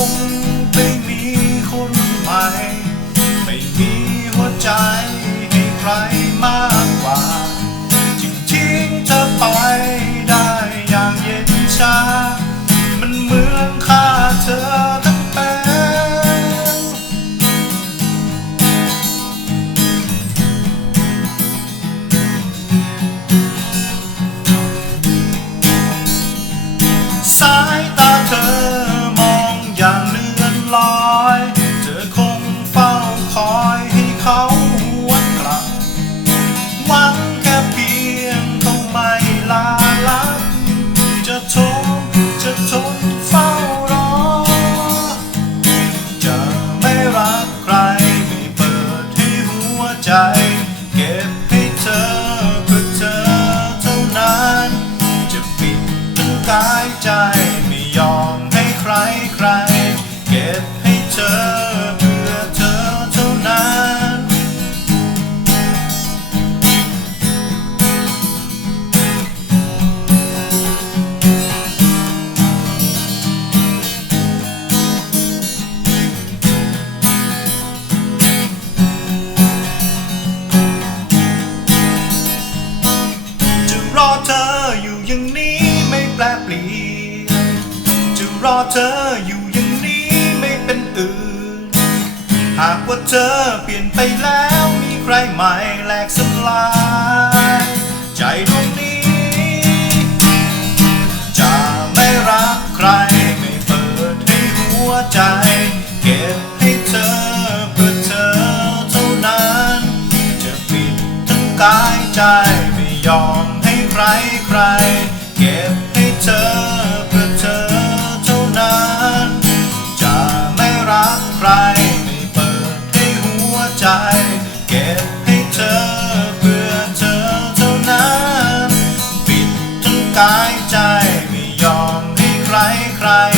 ง เธอคงเฝ้าคอยให้เขาหวนกลับ หวังแค่เพียงเขาไม่ลาลับจะทนจะทนเฝ้ารอ จะไม่รักใครไม่เปิดให้หัวใจ เก็บให้เธอเพื่อเธอเท่านั้น จะปิดทั้งกายใจ เธออยู่อย่างนี้ไม่เป็นอื่น หากว่าเธอเปลี่ยนไปแล้วมีใครใหม่แหลกสลาย ใจดวงนี้ จะไม่รักใครไม่เปิดให้หัวใจ เก็บให้เธอเพื่อเธอเท่านั้น จะปิดทั้งกายใจไม่ยอมให้ใครใคร เก็บให้เธอ try.